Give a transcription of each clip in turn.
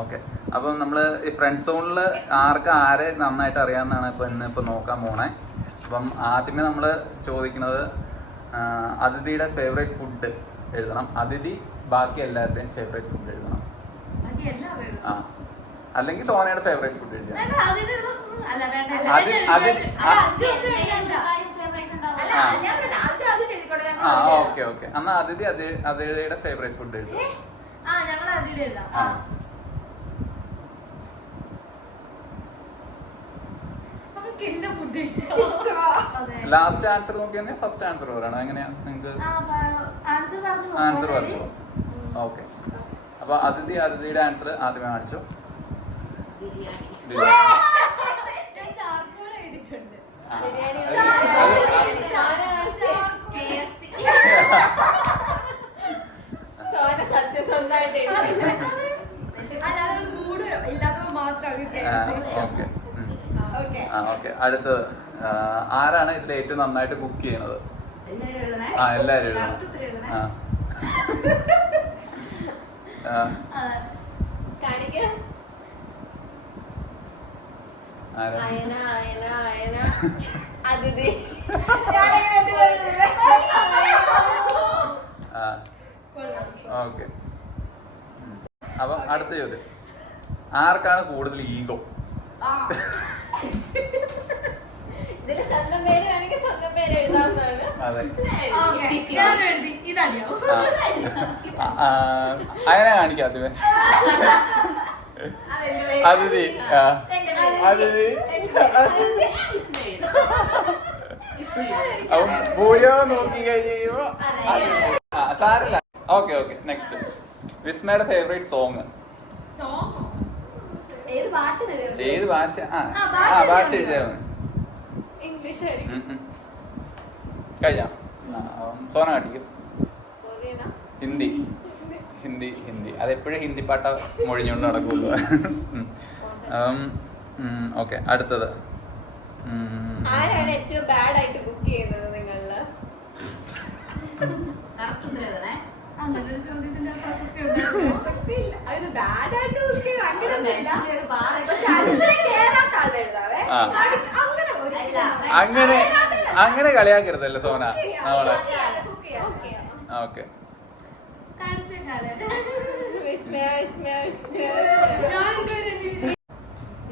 Okay. അപ്പം നമ്മൾ ഈ ഫ്രണ്ട് സോണിൽ ആരെ നന്നായിട്ട് അറിയാമെന്നാണ് ഇന്നിപ്പോൾ നോക്കാൻ പോണേ. അപ്പം ആദ്യമേ നമ്മൾ ചോദിക്കുന്നത് അതിഥിയുടെ ഫേവറേറ്റ് ഫുഡ് എഴുതണം. അതിഥി ബാക്കി എല്ലാവരുടെയും ഫേവറേറ്റ് ഫുഡ് എഴുതണം. ആ, അല്ലെങ്കിൽ സോനയുടെ ഫേവറേറ്റ് ഫുഡ് എഴുതണം. ആ ഓക്കെ ഓക്കെ. എന്നാൽ അതിഥിയുടെ ഫേവറേറ്റ് ഫുഡ് എഴുതാം. ലാസ്റ്റ് ആൻസർ നോക്കിയാൽ ഫസ്റ്റ് ആൻസർ പറയണം. എങ്ങനെയാ നിങ്ങൾക്ക് ആൻസർ പറഞ്ഞു? ഓക്കെ. അപ്പൊ അതിഥിയുടെ ആൻസർ ആദ്യമേ കാണിച്ചു. ഓക്കെ. അടുത്തത് ആരാണ് ഇതിൽ ഏറ്റവും നന്നായിട്ട് കുക്ക് ചെയ്യുന്നത്? ആ, എല്ലാരും എഴുതണം. ഓക്കെ. അപ്പം അടുത്ത ചോദ്യം, ആർക്കാണ് കൂടുതൽ ഈഗോ? അങ്ങനെ കാണിക്കാത്തവേ അതിഥി അപ്പം പൂരോ നോക്കി കഴിഞ്ഞോ സാരില്ല. Okay okay. നെക്സ്റ്റ്, വിസ്മയുടെ ഫേവറേറ്റ് സോങ് ഏത് ഭാഷ? ഭാഷ എഴുതിയാൽ കഴിഞ്ഞ സോന കാട്ടിക്കും. ഹിന്ദി ഹിന്ദി ഹിന്ദി അതെപ്പോഴും ഹിന്ദി പാട്ട മൊഴിഞ്ഞുകൊണ്ട് നടക്കുള്ളൂ. ഓക്കെ. അടുത്തത്, ആരാണ് ഏറ്റവും ബാഡ് ആയിട്ട് കുക്ക് ചെയ്യുന്നത് നിങ്ങളില്? അങ്ങനെ കളിയാക്കരുതല്ലോ സോന നമ്മളെ. ഓക്കെ.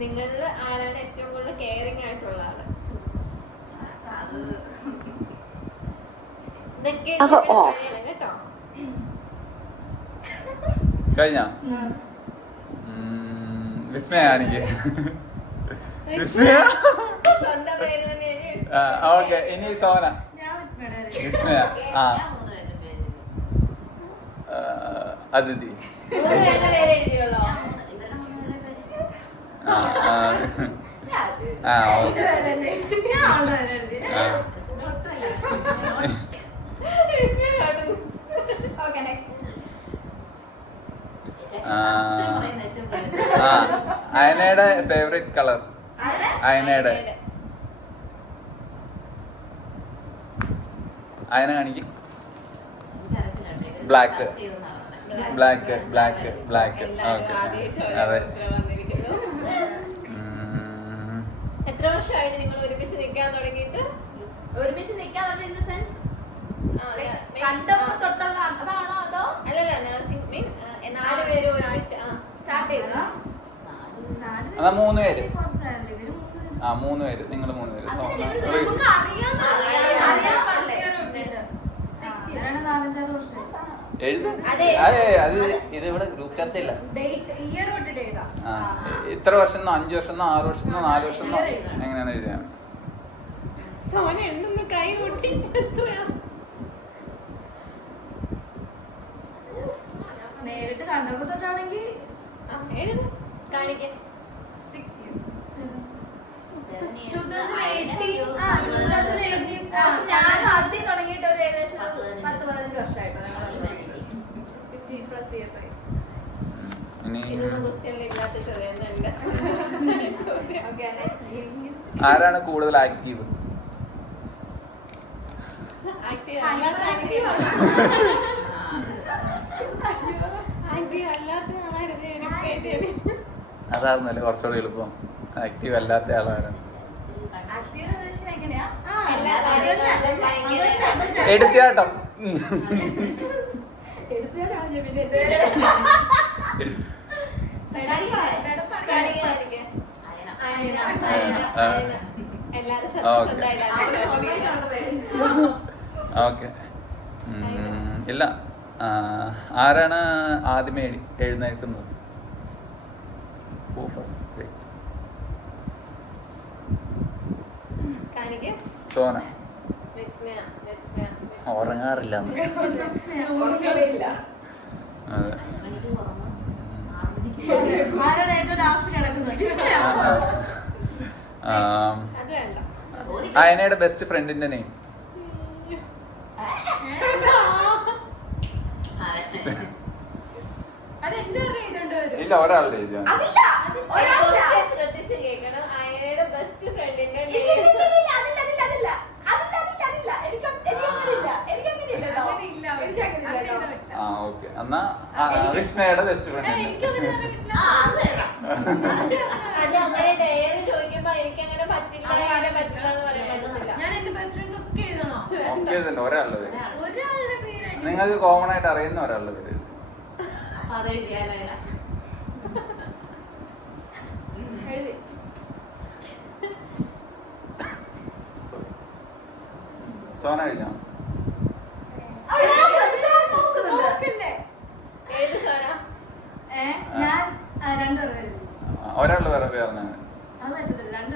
നിങ്ങളില് ആരാണ് ഏറ്റവും കൂടുതൽ കെയറിംഗ് ആയിട്ടുള്ള ആള്? കേട്ടോ. കഴിഞ്ഞ വിസ്മയ കാണിക്കേ. വിസ്മയ. ഓക്കെ. ഇനി സോന. വിസ്മയ. ആ, അതിഥി. അയനയുടെ ഫേവറേറ്റ് കളർ? അയനയുടെ അയന കാണിക്കും. Black black black black. Okay. അതെ. എത്ര വർഷമായിട്ട് നിങ്ങൾ ഒരുമിച്ച് നിൽക്കാൻ തുടങ്ങിയിട്ട്? ഒരുമിച്ച് നിൽക്കാൻ തുടങ്ങി ഇൻ ദ സെൻസ് കണ്ടപ്പോൾ തൊട്ടുള്ള അതാണോ അതോ? അല്ലല്ല, നഴ്സിംഗ് മീൻ 4 പേര് ഒരുമിച്ച് സ്റ്റാർട്ട് ചെയ്തതാ. 3 പേര്. 3 പേര്. നിങ്ങൾ 3 പേര്. അതെ, അത് ഇത് ഇവിടെ ഗ്രൂപ്പ് ചർച്ചയില്ല. ഇത്ര വർഷം, 5 വർഷം, 6 വർഷം, 4 വർഷം എങ്ങനെയാണ് എഴുതിയാണ്? നേരിട്ട് കണ്ടപ്പോ തൊട്ടാണെങ്കിൽ കാണിക്കാൻ 6 years. 2018. ഞാൻ ആദ്യം തുടങ്ങിയിട്ട് ഒരു ഏകദേശം 10-15 വർഷമായിട്ടോ. 15+ years ആയി. ആരാണ് കൂടുതൽ ആക്റ്റീവ്? അതായിരുന്നല്ലേ കുറച്ചുകൂടി എളുപ്പം. ആക്റ്റീവ് അല്ലാത്ത ആളാണ്. എടുത്തിയാട്ടോ. ഓക്കെ. ഇല്ല, ആരാണ് ആദ്യമേ എഴുന്നേൽക്കുന്നത്? സോന. ഉറങ്ങാറില്ല. അയനയുടെ ബെസ്റ്റ് ഫ്രണ്ടിന്റെ നെയിം? ഇല്ല, ഒരാളുടെ എഴുതിയാ. ശ്രദ്ധിച്ച് കേൾക്കണം. അയനയുടെ ബെസ്റ്റ് ഫ്രണ്ടിന്റെ ഓക്കെ. എന്നാ വിസ്മയുടെ ബെസ്റ്റ് ഫ്രണ്ട്. ഓക്കെ എഴുതണ്ട, ഒരാളുടെ പേര്. നിങ്ങൾക്ക് കോമൺ ആയിട്ട് അറിയുന്ന ഒരാളുടെ പേര്. സോന കഴിഞ്ഞോ? ഒരാളുടെ വേറെ പേരാണ്.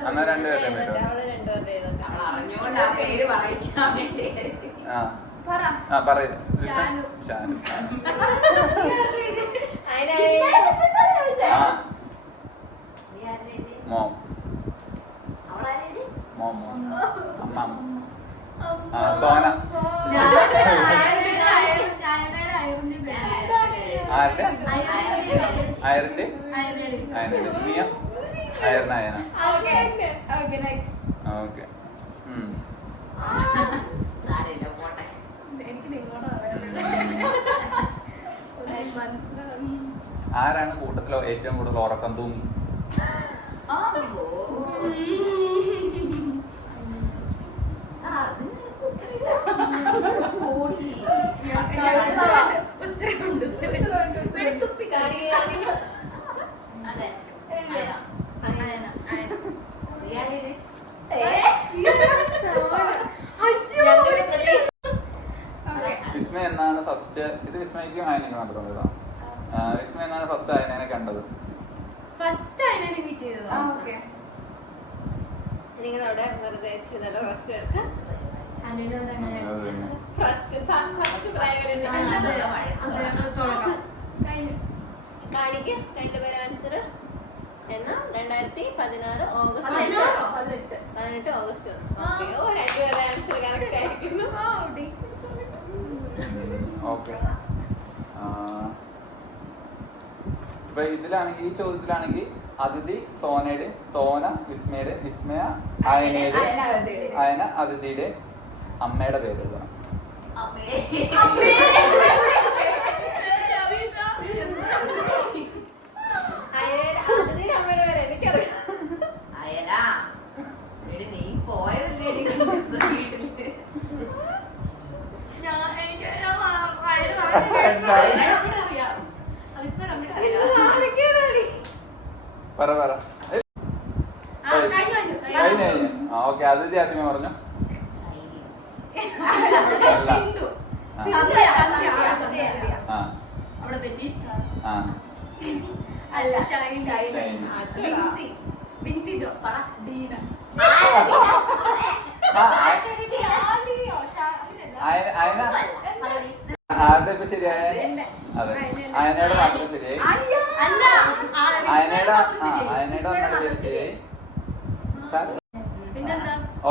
എന്നാ രണ്ടുപേരുടെ പറയൂ. മോം. മോം. അമ്മ. സോന. അയറിന്റെ നീയ? അയറിന അയന. ഓക്കെ. ആരാണ് കൂട്ടത്തിലോ ഏറ്റവും കൂടുതൽ ഉറക്കം തൂങ്ങി? വിസ്മയ എന്നാണ് ഫസ്റ്റ്? ഇത് വിസ്മയ്ക്കും അയനയ്ക്ക് മാത്രം ഇതാ. വിസ്മയ എന്നാണ് ഫസ്റ്റ് അയനെ കണ്ടത്? നിങ്ങളവിടെ വെറുതെ ഫസ്റ്റ് കാണിക്ക് രണ്ടുപേരും ആൻസർ. എന്നാ 2016 ഓഗസ്റ്റ് 18 ഓഗസ്റ്റ് 1. ഓ, രണ്ടുപേരും ആൻസർ കറക്റ്റ് ആയിരിക്കുന്നു. ഓക്കെ. ഇപ്പൊ ഇതിലാണെങ്കിൽ, ഈ ചോദ്യത്തിലാണെങ്കിൽ അതിഥി സോനയുടെ, സോന വിസ്മയുടെ, വിസ്മയ അയനയുടെ, അയന അതിഥിയുടെ അമ്മയുടെ പേര് എഴുതണം. പറ. ഓക്കെ. അതിഥി ആദ്യമേ പറഞ്ഞു. ആരുടെ ഇപ്പൊ ശരിയായ? അതെ, അയനയുടെ മാത്രം ശരിയായി. അയനയുടെ അമ്മയുടെ പേര് ശരിയായി.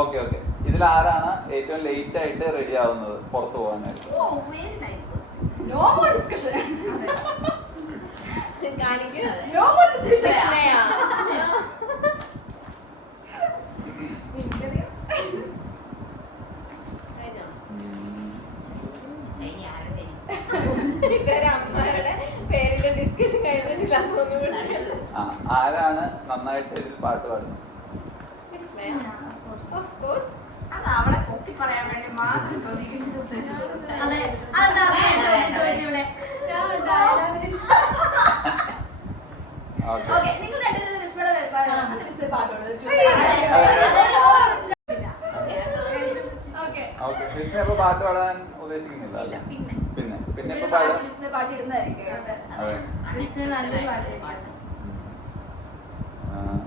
ഓക്കെ. ഇതിൽ ആരാണ് ഏറ്റവും ലേറ്റ് ആയിട്ട് റെഡി ആവുന്നത് പുറത്തു പോകാനായിട്ട്? അമ്മയുടെ പേരിന്റെ ഡിസ്കഷൻ കഴിഞ്ഞിട്ടില്ല. ആരാണ് നന്നായിട്ട് ഇതിൽ പാട്ട് പാടുന്നത്? Of course. അത് അവളെ പൊക്കി പറയാൻ വേണ്ടി മാത്രം ചോദിക്കുന്ന അതെ, അതാ ചോദിച്ചിവിടെ. ഓക്കെ ഓക്കെ നിങ്ങൾ രണ്ടുപേരും മിസ്സുടെ വരുമാനം മിസ് പാട്ടോട് ഓക്കെ ഓക്കെ കൃഷ്ണ ഇപ്പൊ പാട്ട് പാടാൻ ഉദ്ദേശിക്കുന്നില്ല ഇല്ല അല്ലേ? പിന്നെ പിന്നെ പിന്നെ ഇപ്പൊ പാട്ട് പാടാൻ മിസ്സിന് പാട്ടിടുന്നതായിരിക്കും അതെ. മിസ്സിന് നല്ലൊരു പാട്ട്.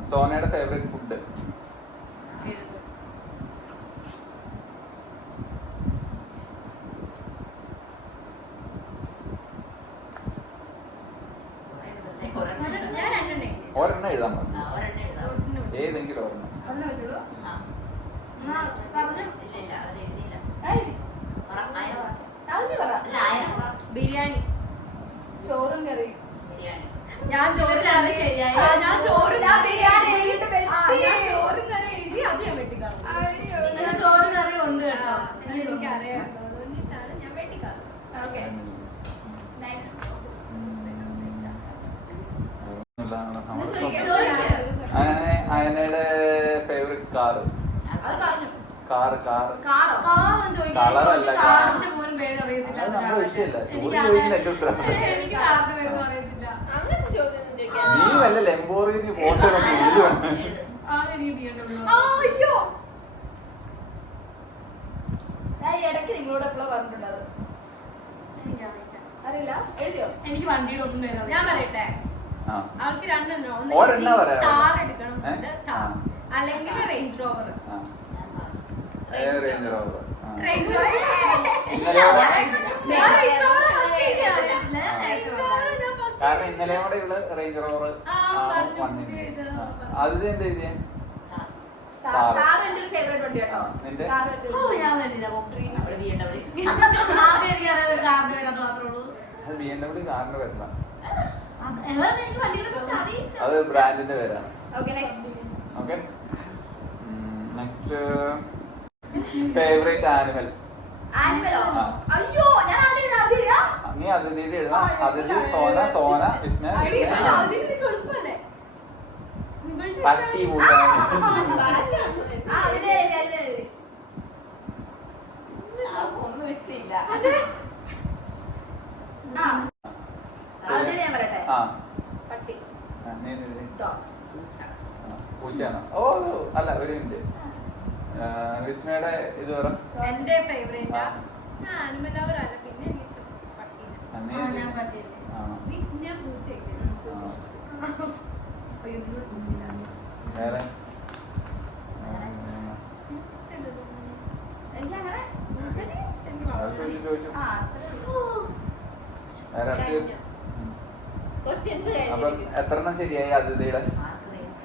സോനയുടെ ഫേവറേറ്റ് ഫുഡ്? ഞാൻ രണ്ടെണ്ണേ ഒരെണ്ണം എഴുതാൻ പറഞ്ഞു. ഒരെണ്ണം എഴുതാം ഏതെങ്കിലും ഒരെണ്ണം. ഒരെണ്ണം വെച്ചോളൂ ബിരിയാണി. ചോറും കറിയും ഞാൻ ചോറ് കറി ശരിയായി. ഞാൻ ചോറ് ഞാൻ ബിരിയാണി എഴുതിയിട്ട് ഞാൻ ചോറും കറി എഴുതി അത് ഞാൻ വെട്ടിക്കാണും. ഞാൻ ചോറ് കറി ഉണ്ട് കേട്ടോ. എനിക്കറിയാം. അതുകൊണ്ടിട്ടാണ് ഞാൻ വെട്ടിക്കാണും. ഓക്കെ നെക്സ്റ്റ് അങ്ങനെ അയനയുടെ ഫേവറേറ്റ് കാറ്? അത് പറഞ്ഞു കാറ് കാറോ കാറൊന്നും ചോദിക്കാൻ കളറല്ല, എനിക്ക് കാറിന്റെ പോലും പേര് അറിയത്തില്ല. അത് നമ്മുടെ വിഷയമല്ല. ചോദ്യം ചോദിക്കുന്ന എന്റെ ഉത്തരം. എനിക്ക് കാറിന്റെ പേര് അറിയത്തില്ല. അങ്ങനത്തെ ചോദ്യം ചോദിക്കാൻ നീ വല്ല ലെമ്പോർഗിനി പോർഷെ എഴുതുവാണ്. ആദ്യം എനിക്ക് BMW. അയ്യോ ഞാൻ ഈ ഇടയ്ക്ക് നിങ്ങളോട് എപ്പോഴാ പറഞ്ഞിട്ടുള്ളത് എനിക്കറിയില്ല. അറിയില്ല എഴുതിയോ എനിക്ക് വണ്ടിയുടെ ഒന്നും പേര് ഞാൻ അറിയില്ല. പറയട്ടെ ആ. അവൾക്ക് രണ്ടെണ്ണം ഒരെണ്ണം പറയാം. താർ എടുക്കണം ഏ? താർ അല്ലെങ്കിൽ റേഞ്ച് റോവർ ആ. Range rover. ആ. റേഞ്ച് റോവർ ഇന്നലെ ഞാൻ റേഞ്ച് റോവർ അറിയത്തില്ല. റേഞ്ച് റോവർ ഞാൻ first കാരണം ഇന്നലെ കൂടെ ഇവള് റേഞ്ച് റോവർ പറഞ്ഞു. വന്നിരുന്നു. അത് എന്ത് എഴുതിയേ? താർ എന്റെ ഒരു ഫേവറേറ്റ് വണ്ടി കേട്ടോ നിന്റെ? താർ ഓ, ഞാൻ വന്നില്ല. ഡ്രീം BMW ആദ്യം എനിക്കറിയാം ഒരു കാറിന്റെ പേര് അത് മാത്രമേ ഉള്ളൂ. അത് BMW കാറിന്റെ പേരല്ല, എന്നാലും എനിക്ക് വണ്ടിയെ കുറിച്ച് അറിയില്ല. അത് ബ്രാൻഡിന്റെ പേരാണ്. Okay next okay next favourite animal? ആനിമലോ ആ. അയ്യോ ഞാൻ ആദ്യം എഴുതാ നീ അതിഥിയുടെ എഴുതാം. അതിഥി സോന, സോന വിസ്മയ, വിസ്മയ. പട്ടി പൂട്ടാൻ ഒന്നും ഇഷ്ടമില്ല ഞാൻ പറയട്ടെ ആ പട്ടി നീ എന്ത് എഴുതി? ഡോഗ് പൂച്ചയാണോ? ഓ അല്ല ഒരു മിനിറ്റ്. വിസ്മയുടെ ഇത് പറ. എന്റെ ഫേവറേറ്റ് ആ. ആനിമൽ അവരല്ല, പിന്നെ എനിക്ക് ഇഷ്ടം പട്ടീനെ. ആ, നീ ആ, എന്ത്? ഞാൻ പട്ടിയല്ലേ. ആണോ? ഞാൻ പൂച്ചയില്ലേ. അപ്പൊ ഇതിനോട് പൂച്ചയില്ല. വേറെ ഇഷ്ടമില്ലല്ലോ. എനിക്കങ്ങനെ ശരിക്കും അത് ചോദിച്ചു ചോദിച്ചു. ആ വേറെ അടുത്ത് കഴിഞ്ഞു. ക്വസ്റ്റ്യൻസ് അപ്പം കഴിഞ്ഞിരിക്കുന്നു. എത്ര എണ്ണം ശരിയായി അതിഥിയുടെ?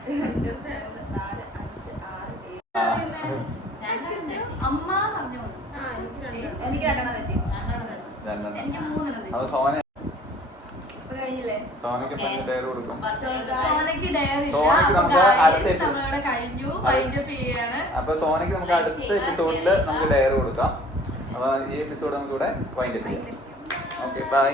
2 3 4 5 6 ആ. അമ്മ പറഞ്ഞോളൂ. എനിക്ക് രണ്ടെണ്ണം തെറ്റി രണ്ടെണ്ണം. എനിക്ക് 3 എണ്ണം. അപ്പൊ സോന ഇപ്പൊ കഴിഞ്ഞില്ലേ സോനയ്ക്ക് ഇപ്പം ഡയറി കൊടുക്കും. സോനയ്ക്ക് ഡയറി ഇല്ല. സോനയ്ക്ക് അപ്പൊ നമുക്ക് guys, അടുത്ത episode- നമ്മളിവിടെ കഴിഞ്ഞു. വൈൻഡ് അപ്പ് ചെയ്യാണ്. അപ്പൊ സോനയ്ക്ക് നമുക്ക് അടുത്ത എപ്പിസോഡിൽ നമുക്ക് ഡയറി കൊടുക്കാം. അപ്പൊ ഈ എപ്പിസോഡ് നമുക്ക് ഇവിടെ വൈൻഡ് ചെയ്യാം. Okay bye.